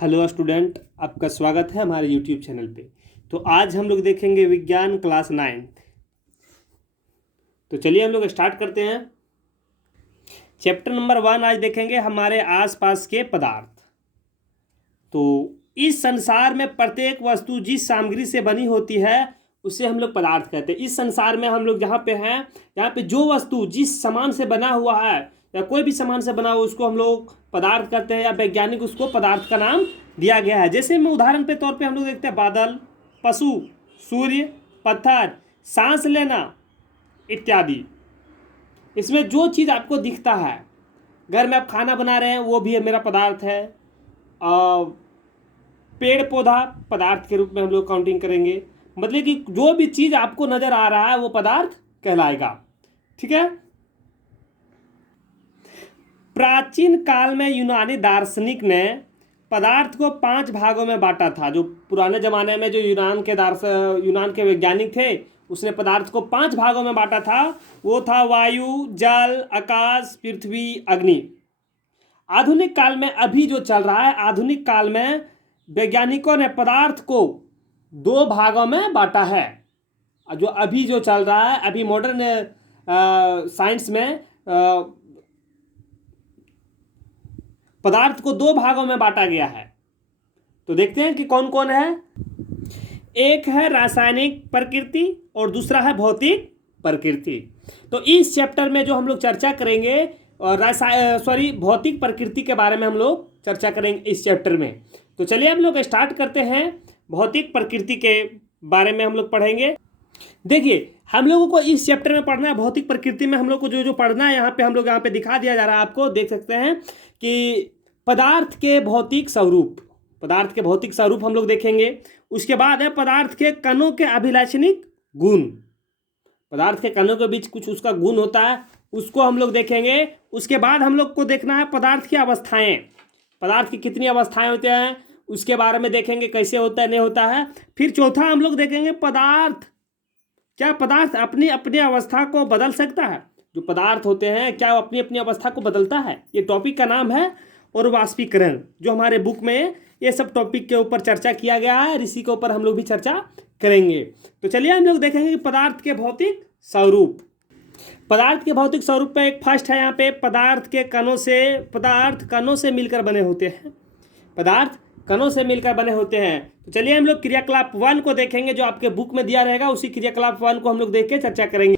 Hello student, आपका स्वागत है हमारे यूट्यूब चैनल पे। तो आज हम लोग देखेंगे विज्ञान क्लास 9। तो चलिए हम लोग स्टार्ट करते हैं। चैप्टर नंबर 1 आज देखेंगे हमारे आसपास के पदार्थ। तो इस संसार में प्रत्येक वस्तु जिस सामग्री से बनी होती है उसे हम लोग पदार्थ कहते हैं। इस संसार में हम लोग जहाँ पे हैं, यहाँ पे जो वस्तु जिस सामान से बना हुआ है या कोई भी सामान से बना हुआ उसको हम लोग पदार्थ कहते हैं, या वैज्ञानिक उसको पदार्थ का नाम दिया गया है। जैसे मैं उदाहरण के तौर पे हम लोग देखते हैं बादल, पशु, सूर्य, पत्थर, सांस लेना इत्यादि। इसमें जो चीज़ आपको दिखता है, घर में आप खाना बना रहे हैं वो भी मेरा पदार्थ है। पेड़ पौधा पदार्थ के रूप में हम लोग काउंटिंग करेंगे। मतलब कि जो भी चीज़ आपको नज़र आ रहा है वो पदार्थ कहलाएगा। ठीक है। प्राचीन काल में यूनानी दार्शनिक ने पदार्थ को 5 भागों में बांटा था। जो पुराने ज़माने में जो यूनान के वैज्ञानिक थे उसने पदार्थ को 5 भागों में बांटा था। वो था वायु, जल, आकाश, पृथ्वी, अग्नि। आधुनिक काल में अभी जो चल रहा है, आधुनिक काल में वैज्ञानिकों ने पदार्थ को 2 भागों में बांटा है। जो अभी जो चल रहा है, अभी मॉडर्न साइंस में पदार्थ को 2 भागों में बांटा गया है। तो देखते हैं कि कौन कौन है। एक है रासायनिक प्रकृति और दूसरा है भौतिक प्रकृति। तो इस चैप्टर में जो हम लोग चर्चा करेंगे और भौतिक प्रकृति के बारे में हम लोग चर्चा करेंगे इस चैप्टर में। तो चलिए हम लोग स्टार्ट करते हैं। भौतिक प्रकृति के बारे में हम लोग पढ़ेंगे। देखिए, हम लोगों को इस चैप्टर में पढ़ना है भौतिक प्रकृति में। हम लोग को जो पढ़ना है यहाँ पे हम लोग यहाँ पे दिखा दिया जा रहा है, आपको देख सकते हैं कि पदार्थ के भौतिक स्वरूप हम लोग देखेंगे। उसके बाद है पदार्थ के कणों के अभिलक्षणिक गुण। पदार्थ के कणों के बीच कुछ उसका गुण होता है, उसको हम लोग देखेंगे। उसके बाद हम लोग को देखना है पदार्थ की अवस्थाएं। पदार्थ की कितनी अवस्थाएं होते हैं उसके बारे में देखेंगे, कैसे होता है नहीं होता है। फिर चौथा हम लोग देखेंगे क्या पदार्थ अपनी अपनी अवस्था को बदल सकता है। जो पदार्थ होते हैं क्या वो अपनी अपनी अवस्था को बदलता है। ये टॉपिक का नाम है और वाष्पीकरण। जो हमारे बुक में ये सब टॉपिक के ऊपर चर्चा किया गया है, इसी के ऊपर हम लोग भी चर्चा करेंगे। तो चलिए हम लोग देखेंगे कि पदार्थ के भौतिक स्वरूप। पदार्थ के भौतिक स्वरूप में एक फर्स्ट है यहाँ पे, पदार्थ कणों से मिलकर बने होते हैं। पदार्थ कणों से मिलकर बने होते हैं। तो चलिए हम लोग क्रियाकलाप 1 को देखेंगे, जो आपके बुक में दिया रहेगा। उसी क्रियाकलाप 1 को हम लोग देख के चर्चा करेंगे।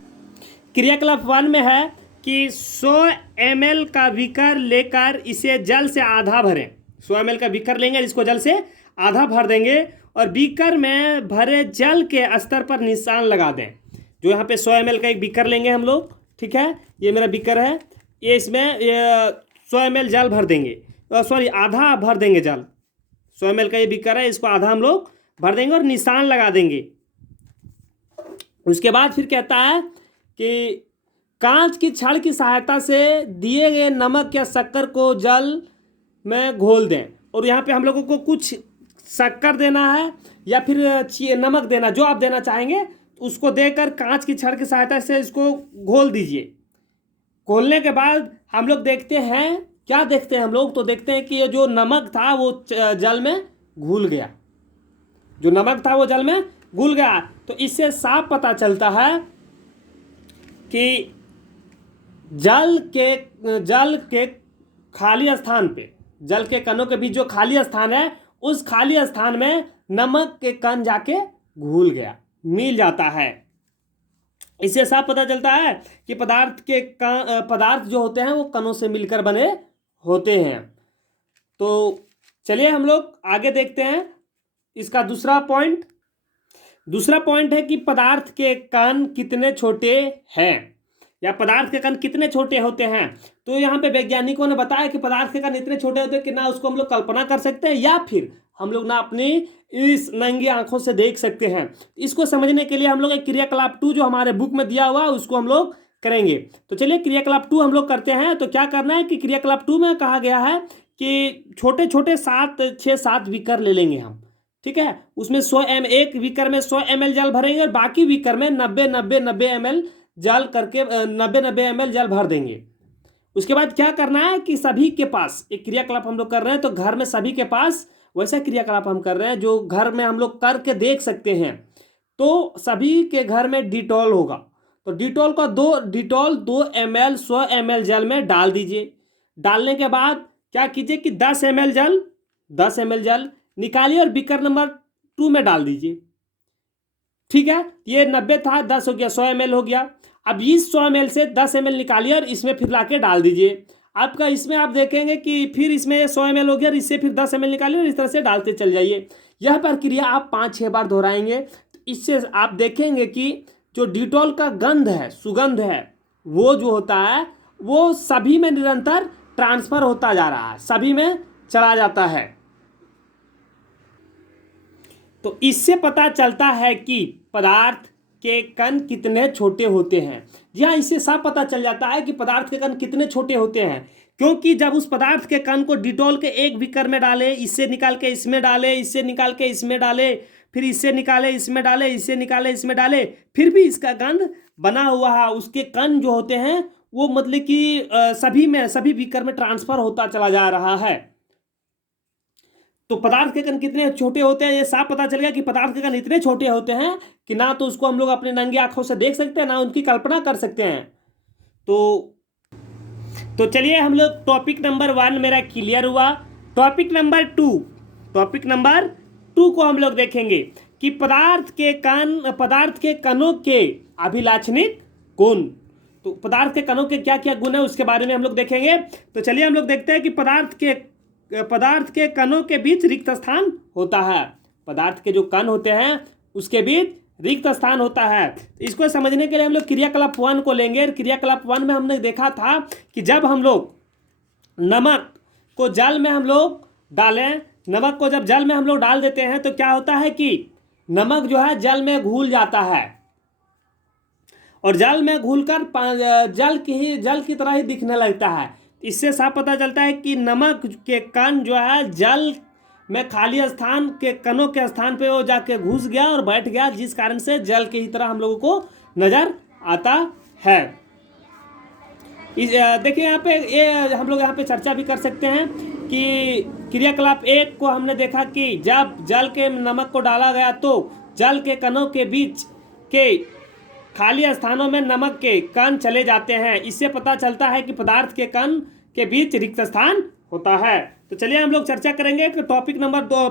क्रियाकलाप 1 में है कि 100 ml का बीकर लेकर इसे जल से आधा भरें। 100 ml का बीकर लेंगे, इसको जल से आधा भर देंगे और बीकर में भरे जल के स्तर पर निशान लगा दें। जो यहाँ पे 100 ml का एक बीकर लेंगे हम लोग, ठीक है, ये मेरा बीकर है। ये इसमें 100 ml जल भर देंगे, आधा भर देंगे जल। 100 ml का ये बीकर है, इसको आधा हम लोग भर देंगे और निशान लगा देंगे। उसके बाद फिर कहता है कि कांच की छड़ की सहायता से दिए गए नमक या शक्कर को जल में घोल दें। और यहाँ पे हम लोगों को कुछ शक्कर देना है या फिर नमक देना, जो आप देना चाहेंगे उसको देकर कांच की छड़ की सहायता से इसको घोल दीजिए। घोलने के बाद हम लोग देखते हैं, क्या देखते हैं हम लोग, तो देखते हैं कि ये जो नमक था वो जल में घुल गया। जो नमक था वो जल में घुल गया। तो इससे साफ पता चलता है कि जल के खाली स्थान पे, जल के कणों के बीच जो खाली स्थान है, उस खाली स्थान में नमक के कण जाके घुल गया, मिल जाता है। इससे साफ पता चलता है कि पदार्थ जो होते हैं वो कणों से मिलकर बने होते हैं। तो चलिए हम लोग आगे देखते हैं इसका दूसरा पॉइंट है कि पदार्थ के कण कितने छोटे हैं, या पदार्थ के कण कितने छोटे होते हैं। तो यहाँ पे वैज्ञानिकों ने बताया कि पदार्थ के कण इतने छोटे होते हैं कि ना उसको हम लोग कल्पना कर सकते हैं या फिर हम लोग ना अपनी इस नंगी आंखों से देख सकते हैं। इसको समझने के लिए हम लोग एक क्रियाकलाप 2 जो हमारे बुक में दिया हुआ है उसको हम लोग करेंगे। तो चलिए क्रियाकलाप 2 हम लोग करते हैं। तो क्या करना है कि क्रियाकलाप 2 में कहा गया है कि छोटे छोटे 6-7 बीकर ले लेंगे हम, ठीक है। उसमें 100 ml, एक बीकर में 100 ml जल भरेंगे और बाकी बीकर में 90 ml जल करके 90 ml जल भर देंगे। उसके बाद क्या करना है कि सभी के पास, एक क्रियाकलाप हम लोग कर रहे हैं तो घर में सभी के पास वैसा क्रियाकलाप हम कर रहे हैं जो घर में हम लोग करके देख सकते हैं। तो सभी के घर में डिटॉल होगा, तो डिटॉल का 2 ml 100 ml जल में डाल दीजिए। डालने के बाद क्या कीजिए कि 10 ml जल निकालिए और बीकर नंबर 2 में डाल दीजिए। ठीक है, ये 90 था, 10 हो गया, 100 ml हो गया। अब इस 100 ml से 10 ml निकालिए और इसमें फिर लाके डाल दीजिए। आपका इसमें आप देखेंगे कि फिर इसमें 100 ml हो गया और इससे फिर 10 ml निकालिए और इस तरह से डालते चल जाइए। यह प्रक्रिया आप 5-6 बार दोहराएंगे, तो इससे आप देखेंगे कि जो डिटॉल का गंध है, सुगंध है, वो जो होता है वो सभी में निरंतर ट्रांसफर होता जा रहा है, सभी में चला जाता है। तो इससे पता चलता है कि पदार्थ के कण कितने छोटे होते हैं। जी हाँ, इससे साफ पता चल जाता है कि पदार्थ के कण कितने छोटे होते हैं, क्योंकि जब उस पदार्थ के कण को डिटॉल के एक बीकर में डाले, इससे निकाल के इसमें डाले, इससे निकाल के इसमें डाले, फिर इससे निकाले इसमें डाले, इससे निकाले इसमें डाले, फिर भी इसका गंध बना हुआ है। उसके कण जो होते हैं वो मतलब कि सभी बीकर में ट्रांसफर होता चला जा रहा है। तो पदार्थ के कण कितने छोटे होते हैं, ये साफ पता चल गया कि पदार्थ के कण इतने छोटे होते हैं कि ना तो उसको हम लोग अपने नंगी आंखों से देख सकते हैं, ना उनकी कल्पना कर सकते हैं। तो चलिए हम लोग टॉपिक नंबर 1 मेरा क्लियर हुआ। टॉपिक नंबर 2 को हम लोग देखेंगे कि पदार्थ के कणों के अभिलाक्षणिक गुण। तो पदार्थ के कणों के क्या क्या गुण है उसके बारे में हम लोग देखेंगे। तो चलिए हम लोग देखते हैं कि पदार्थ के कणों के बीच रिक्त स्थान होता है। पदार्थ के जो कण होते हैं उसके बीच रिक्त स्थान होता है। इसको समझने के लिए हम लोग क्रियाकलाप 1 को लेंगे। क्रियाकलाप 1 में हमने देखा था कि जब हम लोग नमक को जल में हम लोग डालें, नमक को जब जल में हम लोग डाल देते हैं तो क्या होता है कि नमक जो है जल में घुल जाता है और जल में घुलकर जल की तरह ही दिखने लगता है। इससे साफ पता चलता है कि नमक के कण जो है जल में खाली स्थान के कणों के स्थान पे वो जाके घुस गया और बैठ गया, जिस कारण से जल की ही तरह हम लोगों को नजर आता है। देखिए यहाँ पे ये हम लोग यहाँ पे चर्चा भी कर सकते हैं कि क्रियाकलाप 1 को हमने देखा कि जब जल के नमक को डाला गया तो जल के कणों के बीच के खाली स्थानों में नमक के कण चले जाते हैं। इससे पता चलता है कि पदार्थ के कण के बीच रिक्त स्थान होता है। तो चलिए हम लोग चर्चा करेंगे कि टॉपिक नंबर 2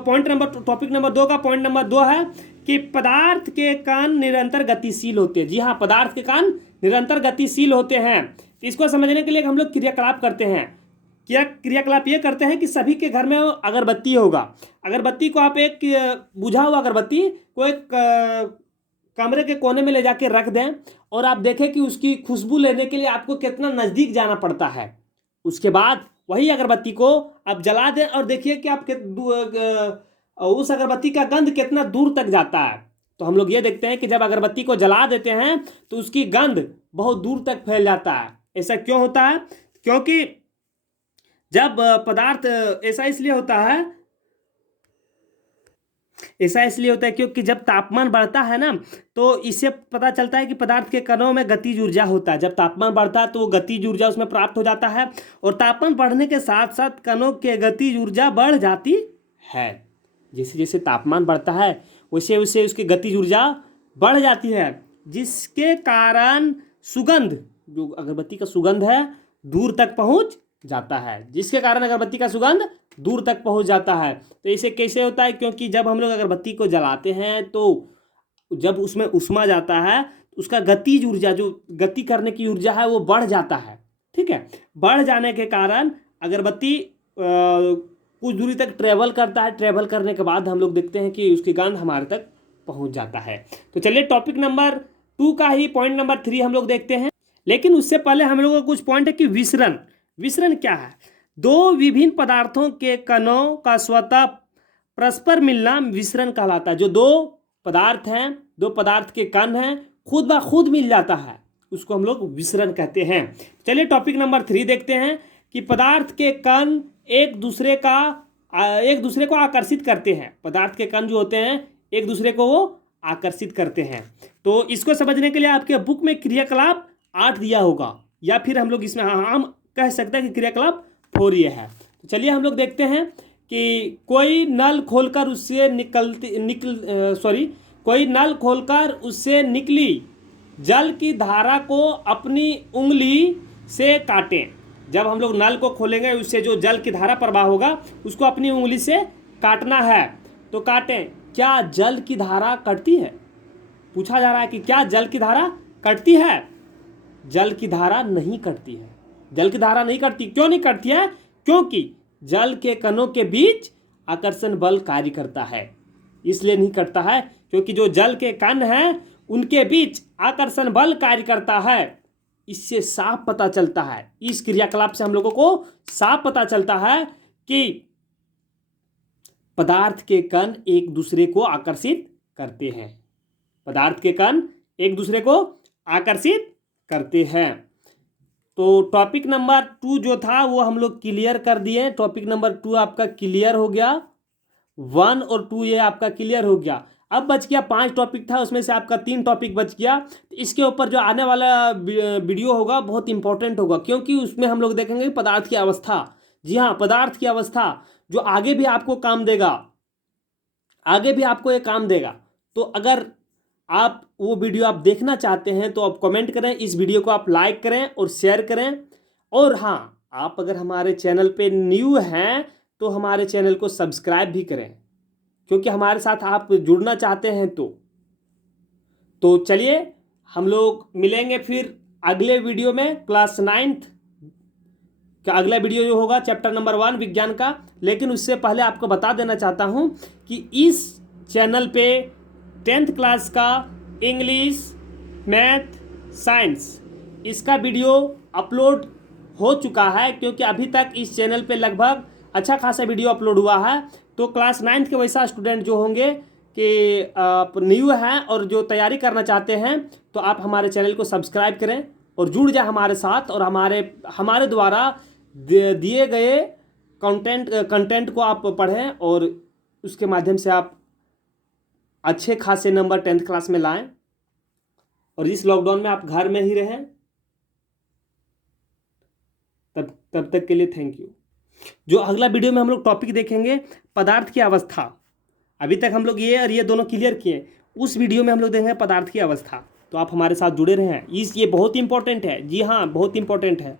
का पॉइंट नंबर 2 है कि पदार्थ के कण निरंतर गतिशील होते हैं। जी हाँ, पदार्थ के कण निरंतर गतिशील होते हैं। इसको समझने के लिए हम लोग क्रियाकलाप करते हैं। क्रियाकलाप ये करते हैं कि सभी के घर में अगरबत्ती होगा। अगरबत्ती को आप एक बुझा हुआ अगरबत्ती को एक कमरे के कोने में ले जाके रख दें और आप देखें कि उसकी खुशबू लेने के लिए आपको कितना नज़दीक जाना पड़ता है। उसके बाद वही अगरबत्ती को आप जला दें और देखिए कि आप उस अगरबत्ती का गंध कितना दूर तक जाता है। तो हम लोग ये देखते हैं कि जब अगरबत्ती को जला देते हैं तो उसकी गंध बहुत दूर तक फैल जाता है। ऐसा क्यों होता है? क्योंकि जब पदार्थ ऐसा इसलिए होता है क्योंकि जब तापमान बढ़ता है ना तो इससे पता चलता है कि पदार्थ के कणों में गतिज ऊर्जा होता है। जब तापमान बढ़ता है तो वो गतिज ऊर्जा उसमें प्राप्त हो जाता है और तापमान बढ़ने के साथ साथ कणों के गतिज ऊर्जा बढ़ जाती है। जैसे जैसे तापमान बढ़ता है वैसे वैसे उसकी गतिज ऊर्जा बढ़ जाती है, जिसके कारण सुगंध, जो अगरबत्ती का सुगंध है, दूर तक पहुंच जाता है। तो इसे कैसे होता है? क्योंकि जब हम लोग अगरबत्ती को जलाते हैं तो जब उसमें उष्मा जाता है तो उसका गतिज ऊर्जा, जो गति करने की ऊर्जा है, वो बढ़ जाता है। ठीक है, बढ़ जाने के कारण अगरबत्ती कुछ दूरी तक ट्रेवल करता है। ट्रेवल करने के बाद हम लोग देखते हैं कि उसकी गंध हमारे तक पहुंच जाता है। तो चलिए टॉपिक नंबर 2 का ही पॉइंट नंबर 3 हम लोग देखते हैं। लेकिन उससे पहले हम लोगों का कुछ पॉइंट है कि विसरण क्या है? दो विभिन्न पदार्थों के कणों का स्वतः परस्पर मिलना विसरण कहलाता है। जो दो पदार्थ के कण हैं, खुद ब खुद मिल जाता है, उसको हम लोग विसरण कहते हैं। चलिए टॉपिक नंबर 3 देखते हैं कि पदार्थ के कण एक दूसरे को आकर्षित करते हैं। पदार्थ के कण जो होते हैं एक दूसरे को वो आकर्षित करते हैं। तो इसको समझने के लिए आपके बुक में क्रियाकलाप 8 दिया होगा, या फिर हम लोग इसमें हम कह सकते हैं कि क्रियाकलाप 4 ये है। तो चलिए हम लोग देखते हैं कि कोई नल खोलकर उससे निकली जल की धारा को अपनी उंगली से काटें। जब हम लोग नल को खोलेंगे उससे जो जल की धारा प्रवाह होगा उसको अपनी उंगली से काटना है, तो काटें। क्या जल की धारा कटती है? पूछा जा रहा है कि क्या जल की धारा कटती है? जल की धारा नहीं कटती है। जल की धारा नहीं कटती। क्यों नहीं कटती है? क्योंकि जल के कणों के बीच आकर्षण बल कार्य करता है, इसलिए नहीं कटता है। क्योंकि जो जल के कण हैं उनके बीच आकर्षण बल कार्य करता है। इससे साफ पता चलता है, इस क्रियाकलाप से हम लोगों को साफ पता चलता है कि पदार्थ के कण एक दूसरे को आकर्षित करते हैं। पदार्थ के कण एक दूसरे को आकर्षित करते हैं। तो टॉपिक नंबर 2 जो था वो हम लोग क्लियर कर दिए। टॉपिक नंबर 2 आपका क्लियर हो गया। 1 और 2 ये आपका क्लियर हो गया। अब बच गया 5 टॉपिक था, उसमें से आपका 3 टॉपिक बच गया। तो इसके ऊपर जो आने वाला वीडियो होगा बहुत इंपॉर्टेंट होगा, क्योंकि उसमें हम लोग देखेंगे पदार्थ की अवस्था। जी हाँ, पदार्थ की अवस्था जो आगे भी आपको काम देगा, आगे भी आपको ये काम देगा। तो अगर आप वो वीडियो आप देखना चाहते हैं तो आप कमेंट करें, इस वीडियो को आप लाइक करें और शेयर करें। और हाँ, आप अगर हमारे चैनल पे न्यू हैं तो हमारे चैनल को सब्सक्राइब भी करें, क्योंकि हमारे साथ आप जुड़ना चाहते हैं। तो चलिए हम लोग मिलेंगे फिर अगले वीडियो में। क्लास 9th का अगला वीडियो जो होगा चैप्टर नंबर 1 विज्ञान का। लेकिन उससे पहले आपको बता देना चाहता हूं कि इस चैनल पे 10th क्लास का इंग्लिश, मैथ, साइंस इसका वीडियो अपलोड हो चुका है, क्योंकि अभी तक इस चैनल पे लगभग अच्छा खासा वीडियो अपलोड हुआ है। तो क्लास 9th के वैसा स्टूडेंट जो होंगे कि आप न्यू हैं और जो तैयारी करना चाहते हैं, तो आप हमारे चैनल को सब्सक्राइब करें और जुड़ जाए हमारे साथ। और हमारे द्वारा दिए गए कंटेंट को आप पढ़ें और उसके माध्यम से आप अच्छे खासे नंबर 10th क्लास में लाएं। और इस लॉकडाउन में आप घर में ही रहें। तब तक के लिए थैंक यू। जो अगला वीडियो में हम लोग टॉपिक देखेंगे पदार्थ की अवस्था। अभी तक हम लोग ये और ये दोनों क्लियर किए, उस वीडियो में हम लोग देखेंगे पदार्थ की अवस्था। तो आप हमारे साथ जुड़े रहें। ये बहुत इंपॉर्टेंट है। जी हाँ, बहुत इंपॉर्टेंट है।